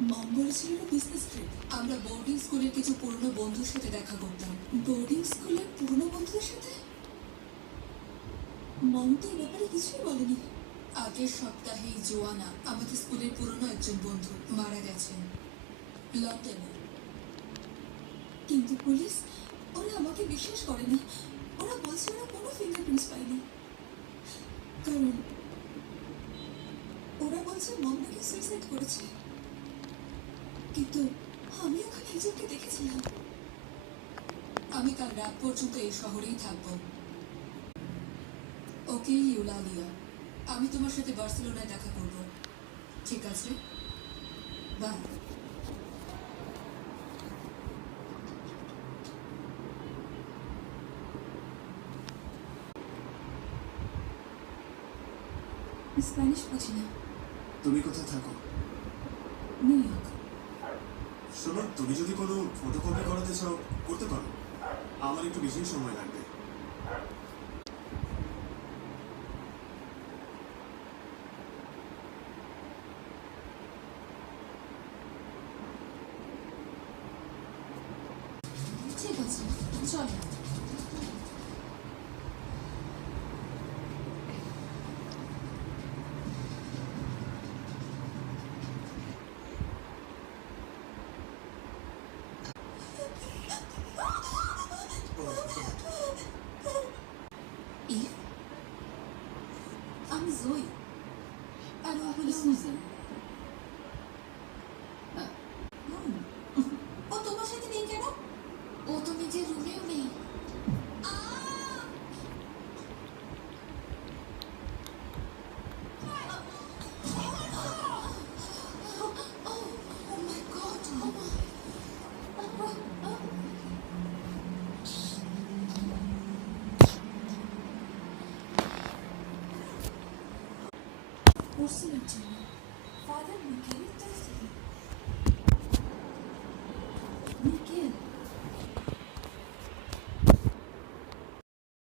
মম বলেছিল business trip. আমরা boarding স্কুলের কিছু পুরনো বন্ধুর সাথে দেখা করতাম। বোর্ডিং স্কুলের পুরনো বন্ধুদের সাথে? মম তো এই ব্যাপারে কিছুই বলেনি। আগের সপ্তাহেই জোয়ানা, আমাদের স্কুলের পুরনো একজন বন্ধু, মারা গেছেন লন্ডনে। কিন্তু পুলিশ, ওরা আমাকে বিশ্বাস করে না। ওরা বলছে ওরা কোনো ফিঙ্গারপ্রিন্টস পায়নি। কারণ ওরা বলছে মম নাকি সুইসাইড করেছে। কিন্তু আমি ওখানে একজনকে দেখেছিলাম। আমি কাল রাত পর্যন্ত এই শহরেই থাকবো। ওকে ইউলালিয়া, আমি তোমার সাথে বার্সেলোনায় দেখা করব। ঠিক আছে, বাই। স্প্যানিশ বুঝি না। তুমি কোথায় থাকো? New York. শোনো, তুমি যদি কোনো ফটোকপি করাতে চাও করতে পারো। আমার একটু বেশি সময় লাগবে। ঠিক আছে, চলো। আমি জয়ী, আর ও হলো সুজন। ও তোমার সাথে নেই কেন? ও তো নিজের রুমেও নেই। Ursu'nun canı. Father Mickey'in tarafı. Mickey.